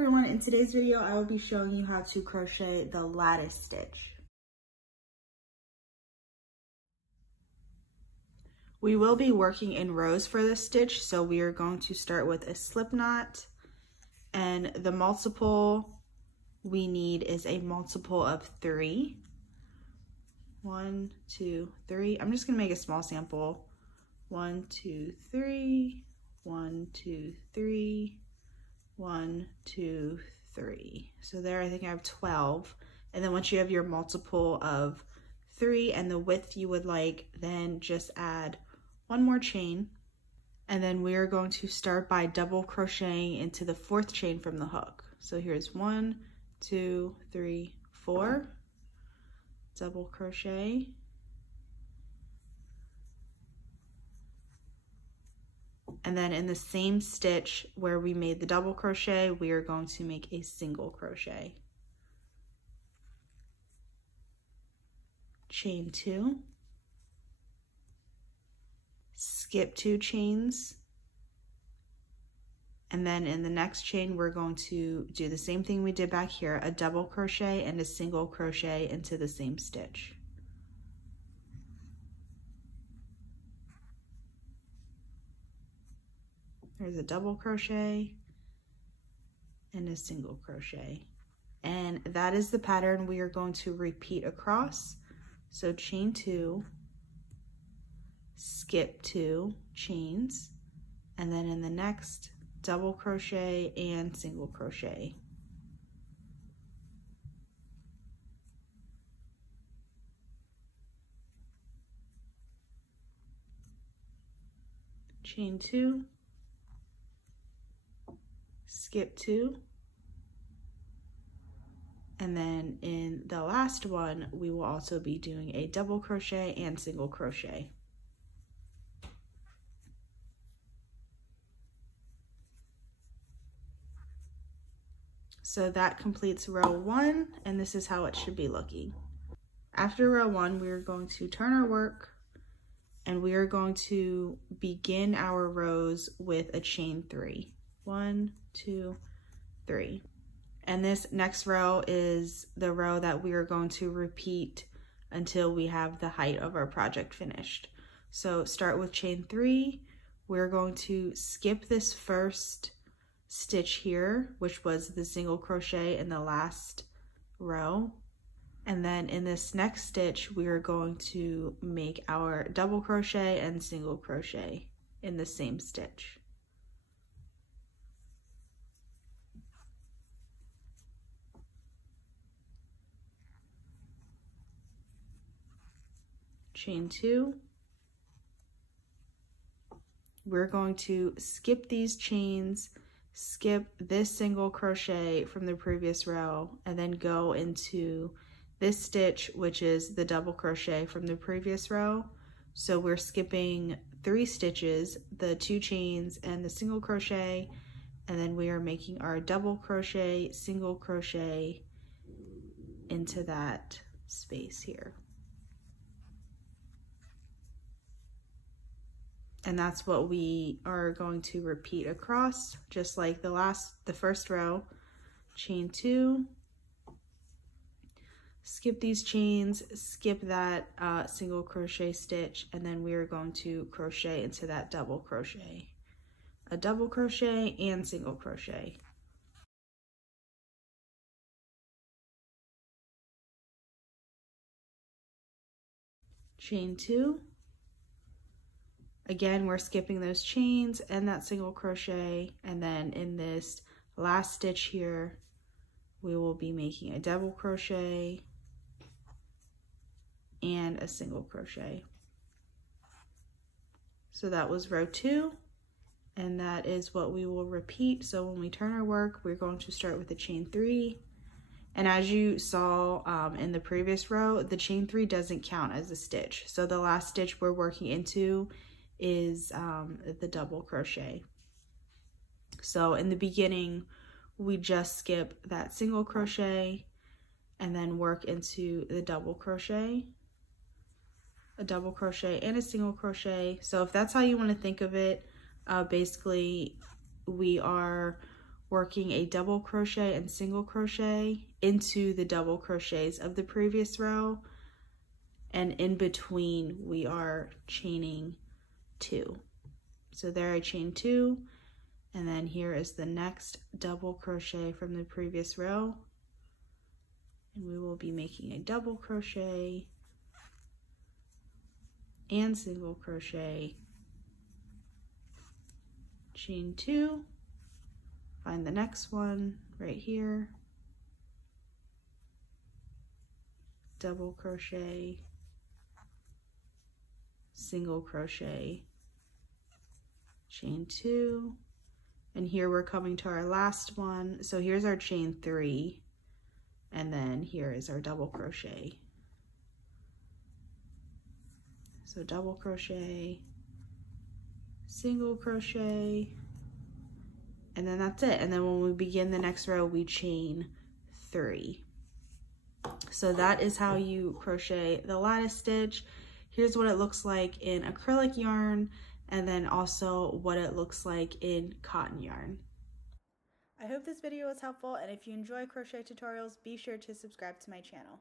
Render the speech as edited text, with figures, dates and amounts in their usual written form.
everyone, in today's video I will be showing you how to crochet the lattice stitch. We will be working in rows for this stitch, so we are going to start with a slip knot, and the multiple we need is a multiple of 3. 1, 2, 3. I'm just gonna make a small sample. 1, 2, 3, 1, 2, 3, 1, 2, 3. So there I think I have 12. And then once you have your multiple of 3 and the width you would like, then just add 1 more chain. And then we are going to start by double crocheting into the 4th chain from the hook. So here's 1, 2, 3, 4. Double crochet. And then in the same stitch where we made the double crochet, we are going to make a single crochet. Chain 2. Skip 2 chains. And then in the next chain, we're going to do the same thing we did back here, a double crochet and a single crochet into the same stitch. There's a double crochet and a single crochet. And that is the pattern we are going to repeat across. So chain 2, skip 2 chains, and then in the next, double crochet and single crochet. Chain 2, skip 2, and then in the last one we will also be doing a double crochet and single crochet. So that completes row 1, and this is how it should be looking. After row 1, we are going to turn our work, and we are going to begin our rows with a chain 3. 1, 2, 3. And this next row is the row that we are going to repeat until we have the height of our project finished. So start with chain 3. We're going to skip this first stitch here, which was the single crochet in the last row. And then in this next stitch, we are going to make our double crochet and single crochet in the same stitch. Chain 2. We're going to skip these chains, skip this single crochet from the previous row, and then go into this stitch, which is the double crochet from the previous row. So we're skipping 3 stitches, the 2 chains and the single crochet, and then we are making our double crochet, single crochet into that space here. And that's what we are going to repeat across, just like the first row. Chain 2, skip these chains, skip that single crochet stitch, and then we are going to crochet into that double crochet. A double crochet and single crochet. Chain 2. Again, we're skipping those chains and that single crochet, and then in this last stitch here, we will be making a double crochet and a single crochet. So that was row 2, and that is what we will repeat. So when we turn our work, we're going to start with a chain 3. And as you saw in the previous row, the chain 3 doesn't count as a stitch. So the last stitch we're working into is the double crochet. So in the beginning, we just skip that single crochet and then work into the double crochet, a double crochet and a single crochet. So if that's how you want to think of it, basically we are working a double crochet and single crochet into the double crochets of the previous row, and in between we are chaining 2. So there I chained 2, and then here is the next double crochet from the previous row, and we will be making a double crochet and single crochet, chain 2, find the next one right here, double crochet, single crochet, chain 2, and here we're coming to our last one. So here's our chain 3, and then here is our double crochet. So double crochet, single crochet, and then that's it. And then when we begin the next row, we chain 3. So that is how you crochet the lattice stitch. Here's what it looks like in acrylic yarn, and then also what it looks like in cotton yarn. I hope this video was helpful, and if you enjoy crochet tutorials, be sure to subscribe to my channel.